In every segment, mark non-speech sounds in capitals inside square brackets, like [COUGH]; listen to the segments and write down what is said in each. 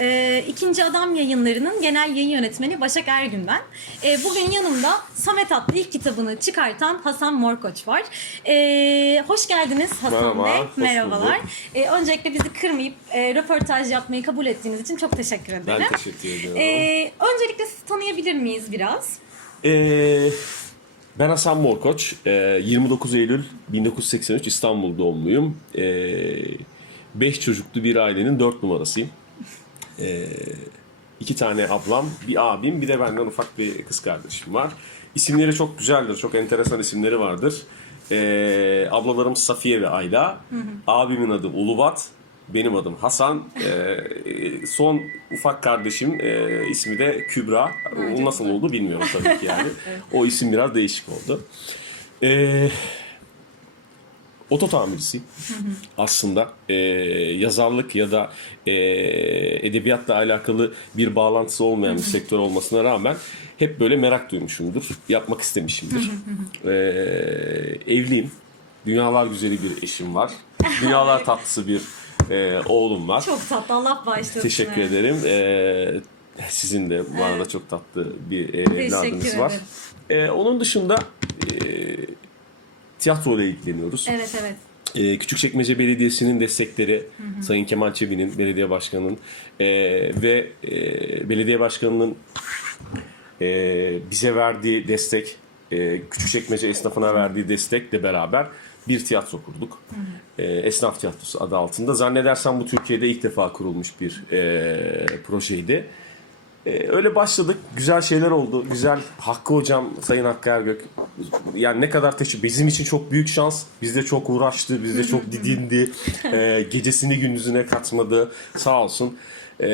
Ee, İkinci Adam Yayınları'nın genel yayın yönetmeni Başak Ergün ben. Ee, bugün yanımda Samet adlı ilk kitabını çıkartan Hasan Morkoç var. Ee, hoş geldiniz Hasan Merhaba, Bey. hoş Merhabalar. bulduk. Ee, öncelikle bizi kırmayıp e, röportaj yapmayı kabul ettiğiniz için çok teşekkür ederim. Ben teşekkür ediyorum. Ee, öncelikle sizi tanıyabilir miyiz biraz? Ee, ben Hasan Morkoç. Ee, 29 Eylül 1983 İstanbul doğumluyum. 5 çocuklu bir ailenin 4 numarasıyım. Ee, iki tane ablam, bir abim, bir de benden ufak bir kız kardeşim var. İsimleri çok güzeldir, çok enteresan isimleri vardır. Ee, ablalarım Safiye ve Ayla. Abimin adı Ulubat. Benim adım Hasan. Ee, son ufak kardeşim e, ismi de Kübra. O nasıl oldu bilmiyorum tabii ki yani. [LAUGHS] O isim biraz değişik oldu. Ee, oto tamircisiyim aslında. Ee, yazarlık ya da e, edebiyatla alakalı bir bağlantısı olmayan bir sektör olmasına rağmen hep böyle merak duymuşumdur. Yapmak istemişimdir. Ee, evliyim. Dünyalar güzeli bir eşim var. Dünyalar tatlısı bir e, oğlum var. Çok tatlı Allah bağışlasın. Teşekkür Evet. ederim. Ee, sizin de bu arada çok tatlı bir e, evladınız var. Ee, onun dışında e, tiyatro ile ilgileniyoruz. Evet evet. Ee, Küçükçekmece Belediyesi'nin destekleri, Sayın Kemal Çebi'nin, belediye başkanının e, ve e, belediye başkanının e, bize verdiği destek, e, Küçükçekmece esnafına verdiği destekle beraber bir tiyatro kurduk. E, Esnaf Tiyatrosu adı altında. Zannedersem bu Türkiye'de ilk defa kurulmuş bir e, projeydi. E, öyle başladık. Güzel şeyler oldu. Güzel. Hakkı Hocam, Sayın Hakkı Ergök. Yani ne kadar teşekkür. Bizim için çok büyük şans. Bizde çok uğraştı. Bizde çok [LAUGHS] didindi. E, gecesini gündüzüne katmadı. Sağ olsun. E,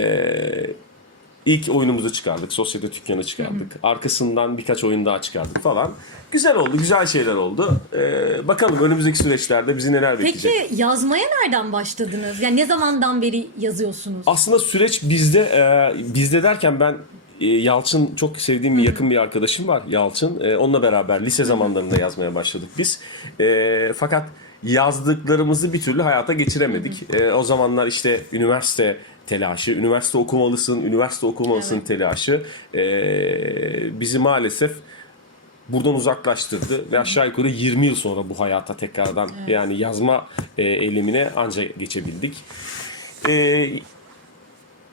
ilk oyunumuzu çıkardık. Sosyete dükkanı çıkardık. Arkasından birkaç oyun daha çıkardık falan. Güzel oldu. Güzel şeyler oldu. E, bakalım önümüzdeki süreçlerde bizi neler bekleyecek. Peki yazmaya nereden başladınız? Yani ne zamandan beri yazıyorsunuz? Aslında süreç bizde e, bizde derken ben e, Yalçın çok sevdiğim bir yakın bir arkadaşım var Yalçın. E, onunla beraber lise zamanlarında yazmaya başladık biz. E, fakat yazdıklarımızı bir türlü hayata geçiremedik. E, o zamanlar işte üniversite telaşı, üniversite okumalısın, üniversite okumalısın telaşı e, bizi maalesef buradan uzaklaştırdı ve aşağı yukarı 20 yıl sonra bu hayata tekrardan yani yazma e, eylemine ancak geçebildik. E,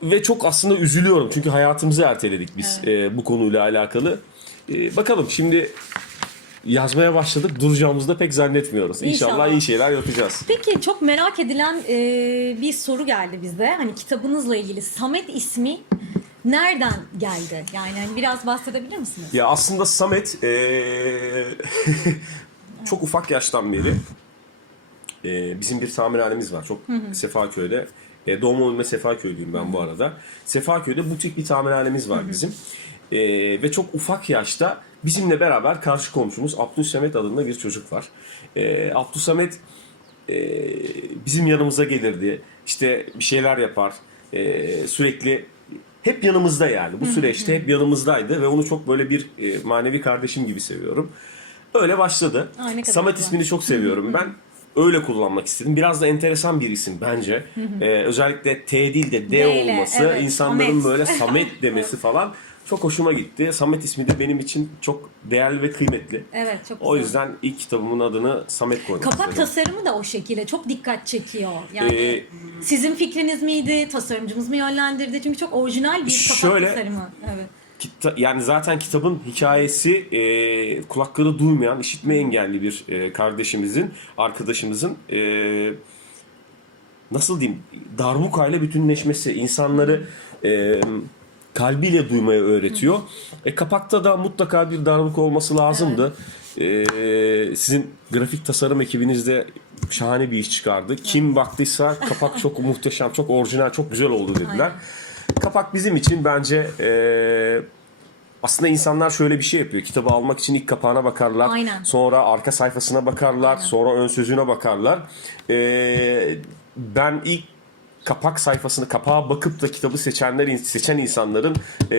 ve çok aslında üzülüyorum çünkü hayatımızı erteledik biz e, bu konuyla alakalı. E, bakalım şimdi yazmaya başladık duracağımızı da pek zannetmiyoruz. İnşallah, İnşallah. iyi şeyler yapacağız. Peki çok merak edilen e, bir soru geldi bize. Hani kitabınızla ilgili Samet ismi nereden geldi? Yani hani biraz bahsedebilir misiniz? Ya aslında Samet e, [LAUGHS] çok ufak yaştan beri e, bizim bir tamirhanemiz var. Çok Sefaköy'de. E, doğma ölme Sefaköylüyüm ben bu arada. Sefaköy'de butik bir tamirhanemiz var bizim. E, ve çok ufak yaşta bizimle beraber karşı komşumuz Abdülsamet adında bir çocuk var. E, Abdülsamet e, bizim yanımıza gelirdi. İşte bir şeyler yapar. E, sürekli hep yanımızda yani. Bu süreçte hep yanımızdaydı ve onu çok böyle bir e, manevi kardeşim gibi seviyorum. Öyle başladı. Aa, Samet güzel. ismini çok seviyorum [LAUGHS] ben. Öyle kullanmak istedim. Biraz da enteresan bir isim bence. Ee, özellikle T değil de D, D ile, olması, evet, insanların Samet. böyle Samet [LAUGHS] demesi falan çok hoşuma gitti. Samet ismi de benim için çok değerli ve kıymetli. Evet çok güzel. O yüzden ilk kitabımın adını Samet koymak Kapak istedim. tasarımı da o şekilde çok dikkat çekiyor. Yani Ee, sizin fikriniz miydi? Tasarımcımız mı yönlendirdi? Çünkü çok orijinal bir kapak Şöyle- tasarımı. Evet. Kita- yani zaten kitabın hikayesi e, kulakları duymayan, işitme engelli bir e, kardeşimizin, arkadaşımızın e, nasıl diyeyim darbukayla bütünleşmesi, insanları e, kalbiyle duymaya öğretiyor. E, kapakta da mutlaka bir darbuka olması lazımdı. E, sizin grafik tasarım ekibiniz de şahane bir iş çıkardı. Kim baktıysa kapak çok muhteşem, çok orijinal, çok güzel oldu dediler. Kapak bizim için bence e, aslında insanlar şöyle bir şey yapıyor. Kitabı almak için ilk kapağına bakarlar. Aynen. Sonra arka sayfasına bakarlar. Sonra ön sözüne bakarlar. E, ben ilk kapak sayfasını kapağa bakıp da kitabı seçenler seçen insanların e,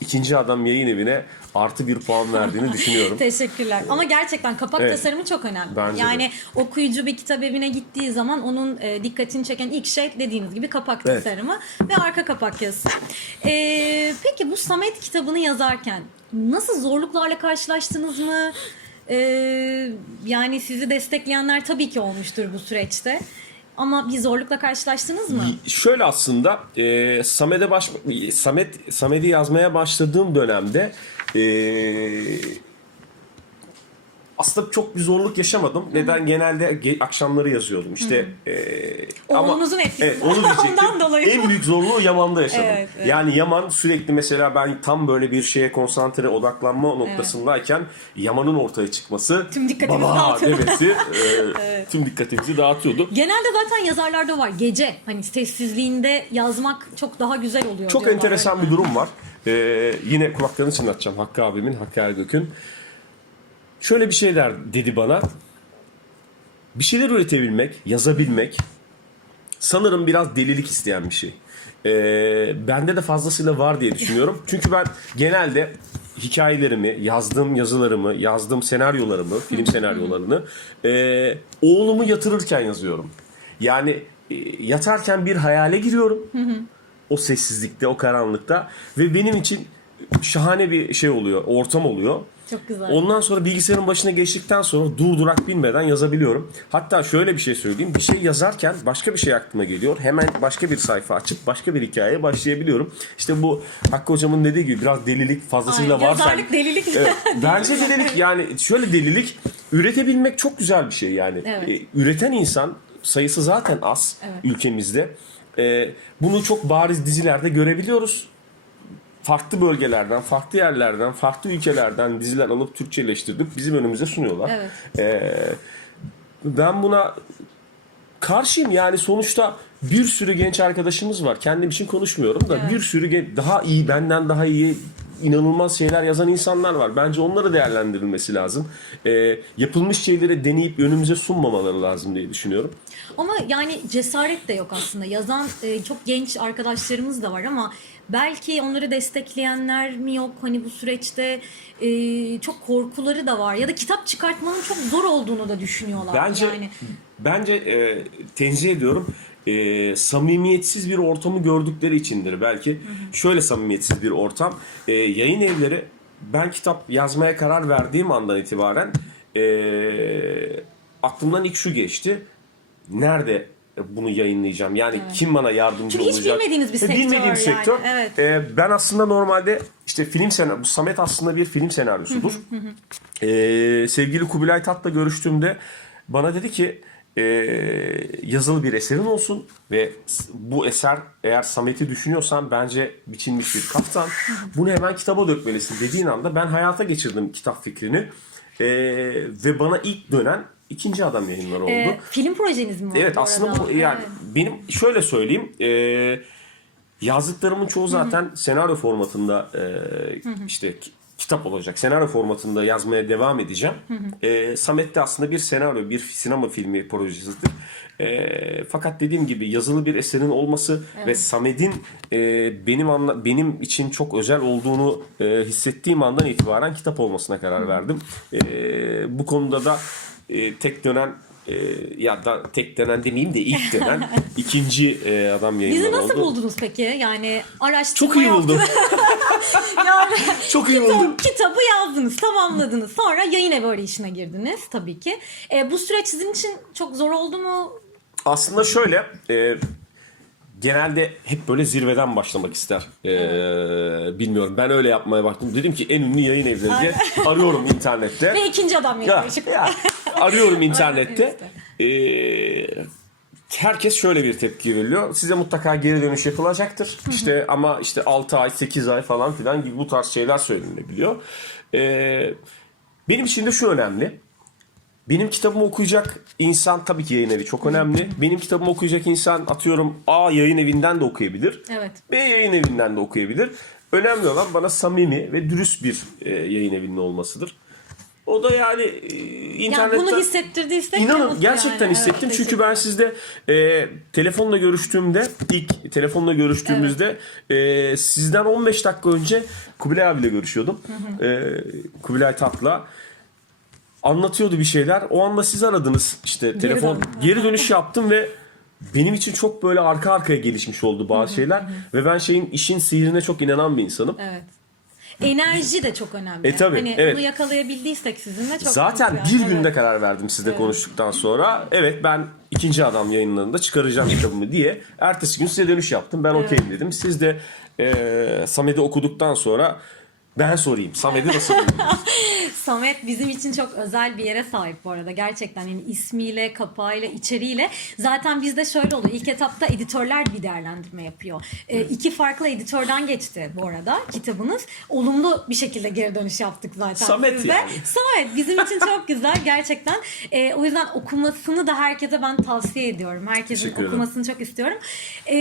ikinci adam yayın evine artı bir puan verdiğini düşünüyorum. [LAUGHS] Teşekkürler. Ama gerçekten kapak Evet. tasarımı çok önemli. Bence de. yani okuyucu bir kitap evine gittiği zaman onun e, dikkatini çeken ilk şey dediğiniz gibi kapak Evet. tasarımı ve arka kapak yazısı. E, peki bu Samet kitabını yazarken nasıl zorluklarla karşılaştınız mı? E, yani sizi destekleyenler tabii ki olmuştur bu süreçte. Ama bir zorlukla karşılaştınız mı? Şöyle aslında e, Samet'e baş Samet Samet'i yazmaya başladığım dönemde e, aslında çok bir zorluk yaşamadım. Neden? Genelde ge- akşamları yazıyordum. İşte e, ama Oğlunuzun etkisi. Evet, onu. [LAUGHS] Ondan dolayı. En büyük zorluğu Yaman'da yaşadım. Evet, evet. Yani Yaman sürekli mesela ben tam böyle bir şeye konsantre odaklanma noktasındayken Yaman'ın ortaya çıkması Tüm dikkatimizi dağıtıyordu. demesi [LAUGHS] e, tüm dikkatimizi dağıtıyordu. Genelde zaten yazarlarda var. Gece hani sessizliğinde yazmak çok daha güzel oluyor. Çok enteresan bir durum var. Ee, yine kulaklarını çınlatacağım Hakkı abimin, Hakkı Ergök'ün. Şöyle bir şeyler dedi bana. Bir şeyler üretebilmek, yazabilmek sanırım biraz delilik isteyen bir şey. Ee, bende de fazlasıyla var diye düşünüyorum. [LAUGHS] Çünkü ben genelde hikayelerimi, yazdığım yazılarımı, yazdığım senaryolarımı, [LAUGHS] film senaryolarını e, oğlumu yatırırken yazıyorum. Yani e, yatarken bir hayale giriyorum o sessizlikte, o karanlıkta ve benim için şahane bir şey oluyor, ortam oluyor. Çok güzel. Ondan sonra bilgisayarın başına geçtikten sonra durdurak bilmeden yazabiliyorum. Hatta şöyle bir şey söyleyeyim. Bir şey yazarken başka bir şey aklıma geliyor. Hemen başka bir sayfa açıp başka bir hikayeye başlayabiliyorum. İşte bu Hakkı hocamın dediği gibi biraz delilik fazlasıyla varsa. yazarlık delilik. Evet, bence delilik yani şöyle delilik üretebilmek çok güzel bir şey yani. Evet. Ee, üreten insan sayısı zaten az Evet. ülkemizde. Ee, bunu çok bariz dizilerde görebiliyoruz. Farklı bölgelerden, farklı yerlerden, farklı ülkelerden diziler alıp Türkçeleştirdik. Bizim önümüze sunuyorlar. Evet. Ee, ben buna karşıyım yani sonuçta bir sürü genç arkadaşımız var. Kendim için konuşmuyorum da Evet. bir sürü gen- daha iyi, benden daha iyi inanılmaz şeyler yazan insanlar var. Bence onları değerlendirilmesi lazım. Ee, yapılmış şeyleri deneyip önümüze sunmamaları lazım diye düşünüyorum. Ama yani cesaret de yok aslında. Yazan e, çok genç arkadaşlarımız da var ama belki onları destekleyenler mi yok? Hani bu süreçte e, çok korkuları da var. Ya da kitap çıkartmanın çok zor olduğunu da düşünüyorlar. Bence yani. bence e, tenzih ediyorum. E, samimiyetsiz bir ortamı gördükleri içindir belki. Şöyle samimiyetsiz bir ortam. E, yayın evleri ben kitap yazmaya karar verdiğim andan itibaren e, aklımdan ilk şu geçti. Nerede bunu yayınlayacağım? Yani kim bana yardımcı Çünkü hiç olacak? bilmediğiniz bir E, sektör Bilmediğim yani, sektör. evet. E, ben aslında normalde işte film senaryosu, Samet aslında bir film senaryosudur. Ee, sevgili Kubilay Tat'la görüştüğümde bana dedi ki e, yazılı bir eserin olsun ve bu eser eğer Samet'i düşünüyorsan bence biçilmiş bir kaftan. Bunu hemen kitaba dökmelisin dediğin anda ben hayata geçirdim kitap fikrini. Ee, ve bana ilk dönen ikinci adam yayınları oldu. E, film projeniz mi? Evet aslında bu yani Evet. benim şöyle söyleyeyim e, yazdıklarımın çoğu zaten senaryo formatında e, işte kitap olacak. Senaryo formatında yazmaya devam edeceğim. E, Samet de aslında bir senaryo, bir sinema filmi projesidir. E, fakat dediğim gibi yazılı bir eserin olması ve Samet'in e, benim anla, benim için çok özel olduğunu e, hissettiğim andan itibaren kitap olmasına karar verdim. E, bu konuda da e, tek dönen e, ya da tek dönen demeyeyim de ilk dönen [LAUGHS] ikinci e, adam Bizi yayınları nasıl oldu. buldunuz peki? Yani araştırma Çok iyi buldum. [LAUGHS] Yani [LAUGHS] Çok iyi kitap- buldum. Kitabı yazdınız, tamamladınız. Sonra yayın evi arayışına girdiniz tabii ki. E, bu süreç sizin için çok zor oldu mu? Aslında şöyle e, genelde hep böyle zirveden başlamak ister. E, bilmiyorum ben öyle yapmaya baktım. Dedim ki en ünlü yayın evleri diye [LAUGHS] arıyorum internette. Ve ikinci adam Ya, yayın ya, arıyorum [LAUGHS] internette. Ee, herkes şöyle bir tepki veriyor. Size mutlaka geri dönüş yapılacaktır. İşte ama işte 6 ay, 8 ay falan filan gibi bu tarz şeyler söylenebiliyor. Ee, benim için de şu önemli. Benim kitabımı okuyacak insan tabii ki yayın evi çok önemli. Benim kitabımı okuyacak insan atıyorum A yayın evinden de okuyabilir. Evet. B yayın evinden de okuyabilir. Önemli olan bana samimi ve dürüst bir e, yayın evinin olmasıdır. O da yani e, Yani internetten... bunu hissettirdiysek ne İnanın gerçekten yani. hissettim Evet, çünkü ben sizde e, telefonla görüştüğümde ilk telefonla görüştüğümüzde e, sizden 15 dakika önce Kubilay abiyle görüşüyordum. E, Kubilay Tat'la anlatıyordu bir şeyler. O anda siz aradınız işte telefon döndüm. geri dönüş yaptım ve benim için çok böyle arka arkaya gelişmiş oldu bazı şeyler ve ben şeyin işin sihrine çok inanan bir insanım. Evet. Enerji de çok önemli. E, tabii, hani evet. bunu yakalayabildiysek sizinle çok Zaten bir yani. günde Evet. karar verdim sizle konuştuktan sonra. Evet ben ikinci adam yayınlarında çıkaracağım kitabımı diye. Ertesi gün size dönüş yaptım. Ben okeyim dedim. Siz de e, Samet'i okuduktan sonra ben sorayım. Samet'i nasıl buldunuz? [LAUGHS] Samet bizim için çok özel bir yere sahip bu arada. Gerçekten yani ismiyle, kapağıyla, içeriğiyle. Zaten bizde şöyle oluyor. İlk etapta editörler bir değerlendirme yapıyor. Ee, iki farklı editörden geçti bu arada kitabınız. Olumlu bir şekilde geri dönüş yaptık zaten Samet sizde. yani. Samet bizim için [LAUGHS] çok güzel gerçekten. Ee, o yüzden okumasını da herkese ben tavsiye ediyorum. Herkesin Teşekkür ederim. okumasını çok istiyorum. Ee,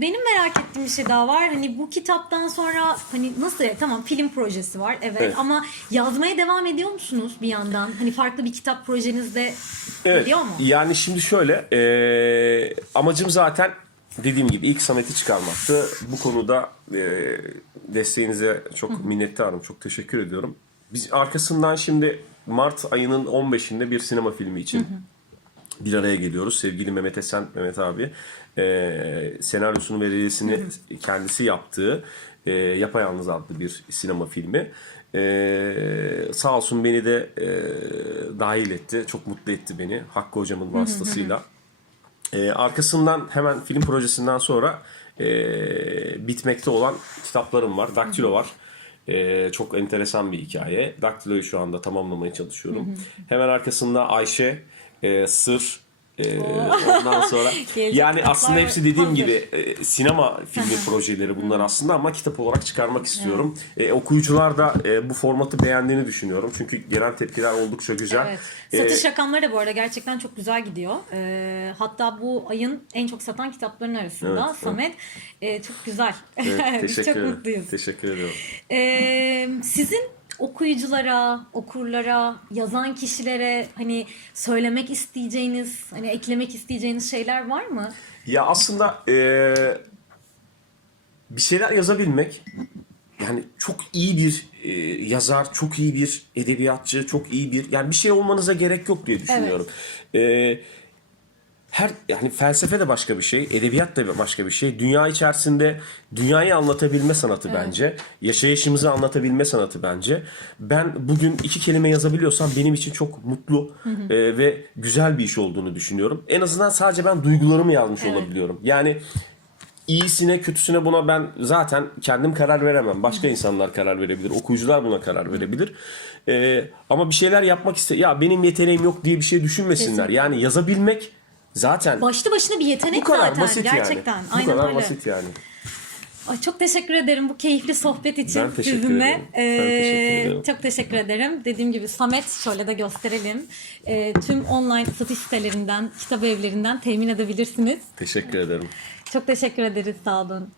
benim merak ettiğim bir şey daha var. Hani bu kitaptan sonra hani nasıl tamam film projesi var evet, Evet. ama yazmaya devam ediyor musunuz bir yandan? Hani farklı bir kitap projenizde Evet. ediyor mu? Yani şimdi şöyle e, amacım zaten dediğim gibi ilk Samet'i çıkarmaktı. Bu konuda e, desteğinize çok minnettarım. Çok teşekkür ediyorum. Biz arkasından şimdi Mart ayının 15'inde bir sinema filmi için bir araya geliyoruz. Sevgili Mehmet Esen, Mehmet abi e, senaryosunu ve kendisi yaptığı e, Yapayalnız adlı bir sinema filmi. E, sağ olsun beni de e, dahil etti. Çok mutlu etti beni. Hakkı hocamın vasıtasıyla. E, arkasından hemen film projesinden sonra e, bitmekte olan kitaplarım var. Daktilo var. E, çok enteresan bir hikaye. Daktilo'yu şu anda tamamlamaya çalışıyorum. Hemen arkasında Ayşe, e, Sır, e, ondan sonra [LAUGHS] yani aslında hepsi dediğim hazır. gibi e, sinema filmi [LAUGHS] projeleri bunlar aslında ama kitap olarak çıkarmak istiyorum. E, okuyucular da e, bu formatı beğendiğini düşünüyorum. Çünkü gelen tepkiler oldukça güzel. Evet. E, Satış rakamları da bu arada gerçekten çok güzel gidiyor. Ee, hatta bu ayın en çok satan kitapların arasında Evet, Samet e, çok güzel. evet, [LAUGHS] Biz teşekkür çok ederim. mutluyuz. Teşekkür ediyorum. Ee, sizin okuyuculara, okurlara, yazan kişilere hani söylemek isteyeceğiniz, hani eklemek isteyeceğiniz şeyler var mı? Ya aslında eee, bir şeyler yazabilmek yani çok iyi bir eee, yazar, çok iyi bir edebiyatçı, çok iyi bir yani bir şey olmanıza gerek yok diye düşünüyorum. Eee, her yani felsefe de başka bir şey, edebiyat da başka bir şey. Dünya içerisinde dünyayı anlatabilme sanatı bence. Yaşayışımızı anlatabilme sanatı bence. Ben bugün iki kelime yazabiliyorsam benim için çok mutlu e, ve güzel bir iş olduğunu düşünüyorum. En azından sadece ben duygularımı yazmış Evet. olabiliyorum. Yani iyisine kötüsüne buna ben zaten kendim karar veremem. Başka insanlar karar verebilir. Okuyucular buna karar verebilir. E, ama bir şeyler yapmak iste ya benim yeteneğim yok diye bir şey düşünmesinler. Kesinlikle. Yani yazabilmek zaten Başlı başına bir yetenek bu kadar zaten basit gerçekten. yani. Bu Aynen kadar öyle. basit yani. Ay, çok teşekkür ederim bu keyifli sohbet için Ben teşekkür sizinle. ederim. Ben teşekkür Ee, ederim. Çok teşekkür ederim. Dediğim gibi Samet şöyle de gösterelim. Ee, tüm online satış sitelerinden, kitap evlerinden temin edebilirsiniz. Teşekkür ederim. Çok teşekkür ederiz. Sağ olun.